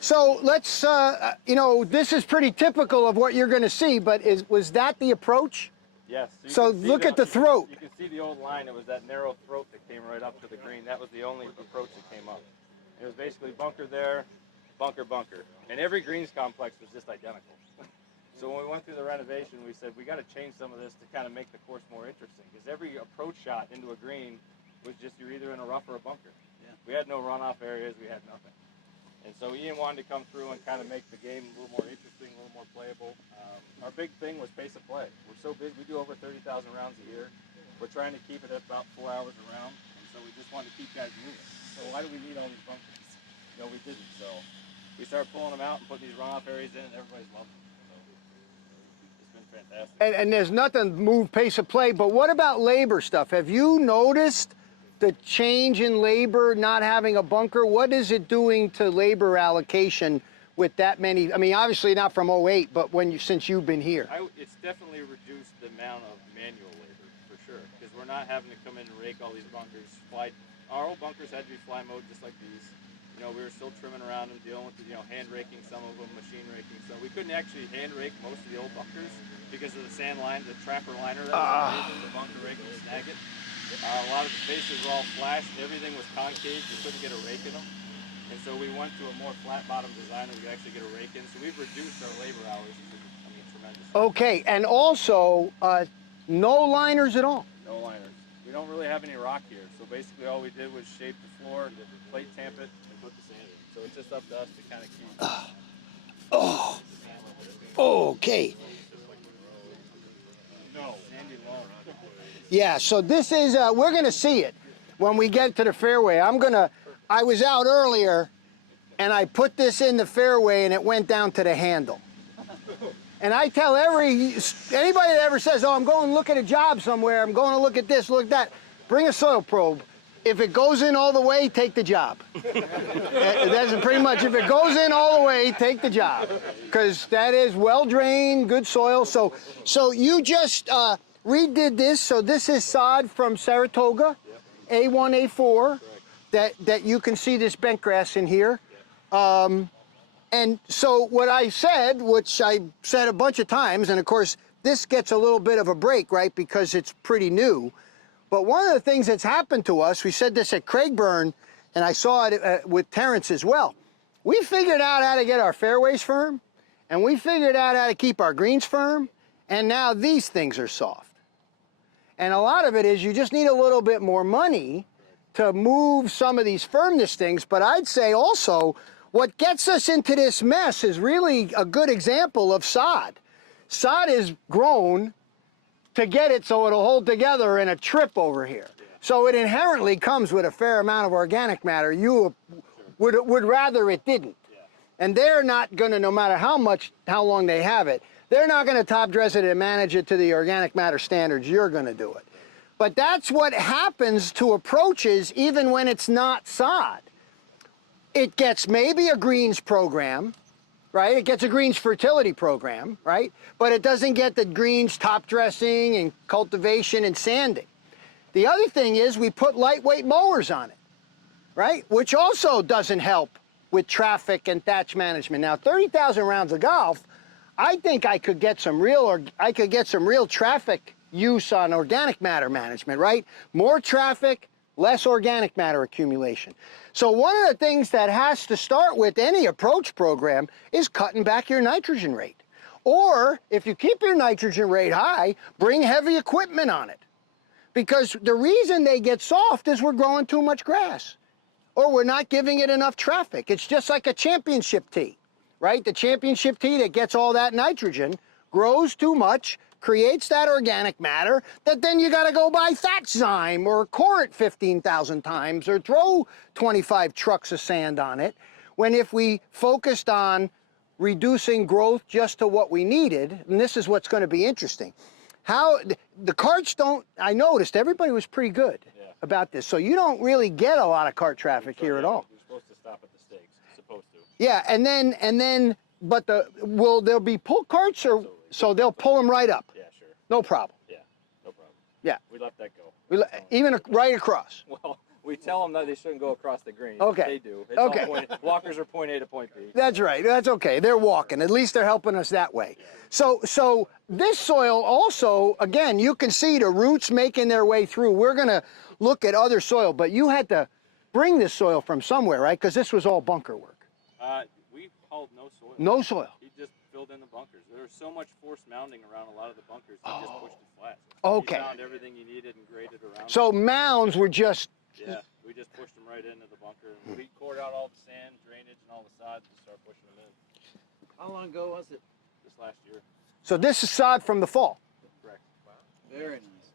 So let's, you know, this is pretty typical of what you're going to see, but was that the approach? Yes. So look at the throat. You can see the old line. It was that narrow throat that came right up to the green. That was the only approach that came up. It was basically bunker there, bunker, bunker. And every greens complex was just identical. So when we went through the renovation, we said we got to change some of this to kind of make the course more interesting. Because every approach shot into a green was just you're either in a rough or a bunker. Yeah. We had no runoff areas. We had nothing. And so Ian wanted to come through and kind of make the game a little more interesting, a little more playable. Our big thing was pace of play. We're so big, we do over 30,000 rounds a year. We're trying to keep it at about 4 hours a round, and so we just wanted to keep guys moving. So why do we need all these bunkers? No, we didn't. So we started pulling them out and putting these runoff areas in, and everybody's loving them. So it's been fantastic. And there's nothing move pace of play, but what about labor stuff? Have you noticed the change in labor, not having a bunker? What is it doing to labor allocation with that many? I mean, obviously not from '08, but since you've been here. It's definitely reduced the amount of manual labor, for sure, because we're not having to come in and rake all these bunkers. Our old bunkers had to be fly mowed just like these. You know, we were still trimming around and dealing with, hand raking some of them, machine raking. So we couldn't actually hand rake most of the old bunkers because of the sand line, the trapper liner that was using, the bunker rake would snag it. A lot of the faces were all flashed, everything was concave, you couldn't get a rake in them. And so we went to a more flat bottom design that we could actually get a rake in. So we've reduced our labor hours, tremendously. Okay, and also, no liners at all? No liners. We don't really have any rock here. So basically all we did was shape the floor, plate tamp it, and put the sand in. So it's just up to us to kind of keep... Okay. No. Sandy loam. Yeah, so this is, we're gonna see it when we get to the fairway. I was out earlier and I put this in the fairway and it went down to the handle. And I tell anybody that ever says, oh, I'm going to look at a job somewhere, I'm going to look at this, look at that, bring a soil probe. If it goes in all the way, take the job. That's pretty much, if it goes in all the way, take the job. Because that is well-drained, good soil. So you just redid this. So this is sod from Saratoga, yep. A1, A4, that you can see this bent grass in here. And so what I said, which I said a bunch of times, and of course, this gets a little bit of a break, right, because it's pretty new. But one of the things that's happened to us, we said this at Craigburn, and I saw it with Terrence as well. We figured out how to get our fairways firm, and we figured out how to keep our greens firm, and now these things are soft. And a lot of it is you just need a little bit more money to move some of these firmness things, but I'd say also what gets us into this mess is really a good example of sod. Sod is grown to get it so it'll hold together in a trip over here. So it inherently comes with a fair amount of organic matter. You would rather it didn't. And they're not gonna, no matter how long they have it, they're not gonna top dress it and manage it to the organic matter standards you're gonna do it. But that's what happens to approaches even when it's not sod. It gets maybe a greens program, right? It gets a greens fertility program, right? But it doesn't get the greens top dressing and cultivation and sanding. The other thing is we put lightweight mowers on it, right? Which also doesn't help with traffic and thatch management. Now, 30,000 rounds of golf, I think I could get some real traffic use on organic matter management, right? More traffic, less organic matter accumulation. So one of the things that has to start with any approach program is cutting back your nitrogen rate. Or if you keep your nitrogen rate high, bring heavy equipment on it. Because the reason they get soft is we're growing too much grass or we're not giving it enough traffic. It's just like a championship tee, right? The championship tee that gets all that nitrogen grows too much, creates that organic matter that then you got to go buy thatch zyme or core it 15,000 times or throw 25 trucks of sand on it. When if we focused on reducing growth just to what we needed, and this is what's going to be interesting. How the carts don't, I noticed everybody was pretty good about this. So you don't really get a lot of cart traffic here at all. You're supposed to stop at the stakes, supposed to. Yeah, and then, but will there be pull carts or, so they'll pull them right up? Yeah, sure. No problem. Yeah, no problem. Yeah. We let that go. Even right across. Well, We tell them that they shouldn't go across the green. Okay. They do. It's Okay. all walkers are point A to point B. That's right. That's okay. They're walking. At least they're helping us that way. So this soil also, again, you can see the roots making their way through. We're going to look at other soil, but you had to bring this soil from somewhere, right? Because this was all bunker work. We hauled no soil. No soil. He just filled in the bunkers. There was so much forced mounding around a lot of the bunkers. He just pushed it flat. Okay. He found everything you needed and graded around. So mounds were just. Yeah, we just pushed them right into the bunker. We cored out all the sand, drainage, and all the sod to start pushing them in. How long ago was it? This last year. So this is sod from the fall. Correct. Very nice.